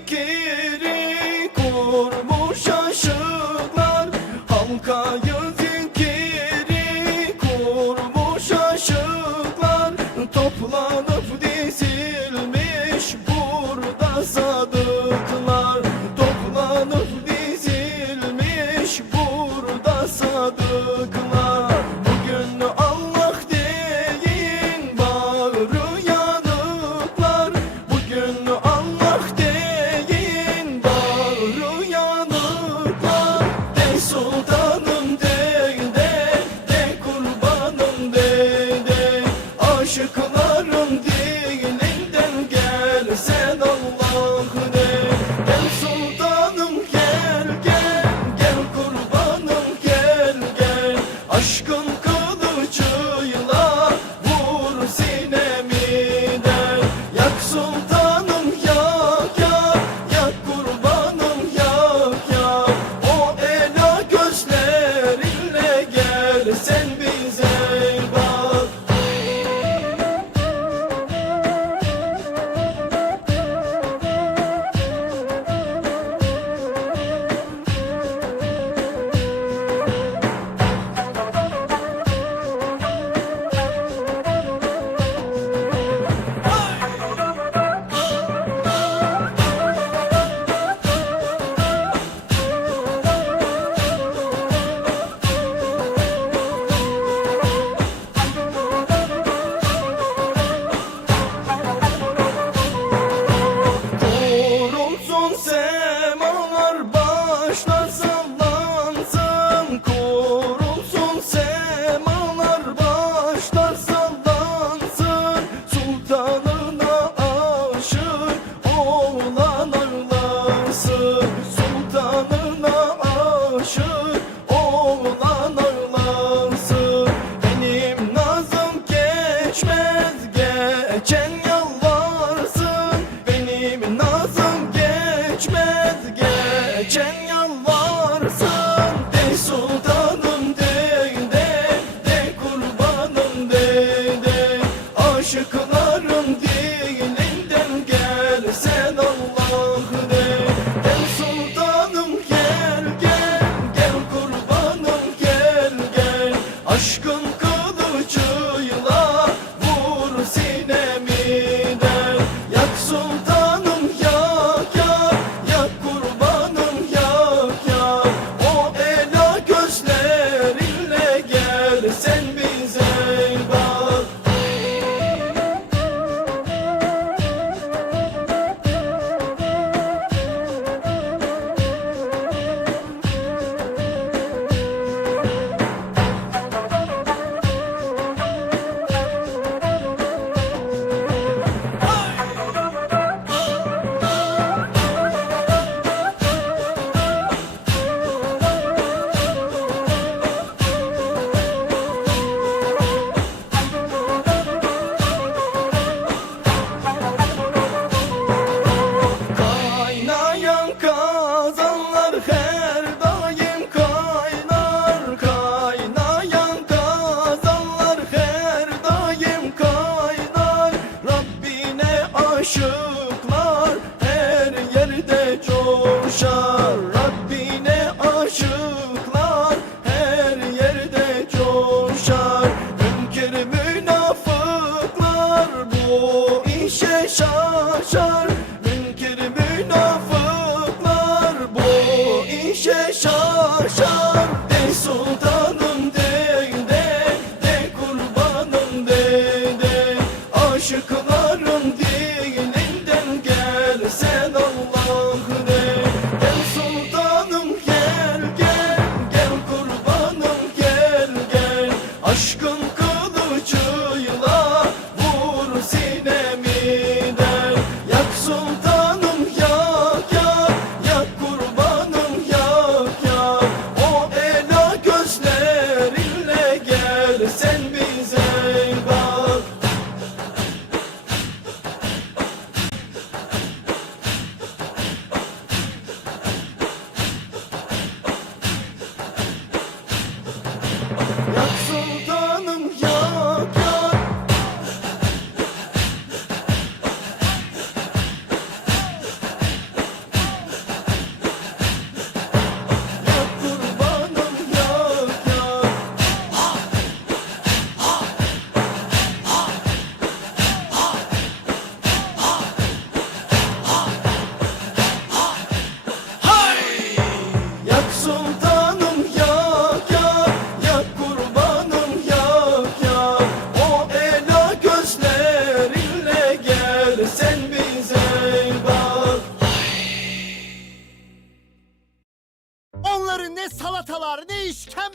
think it is. Jen. aşıklar her yerde coşar. Hünkâr münafıklar bu işe şaşar. Hünkâr münafıklar bu işe şaşar. Ey sultanım de de de kurbanım de de. Aşıklarım kılıcım Bunların ne salatalar ne işkembe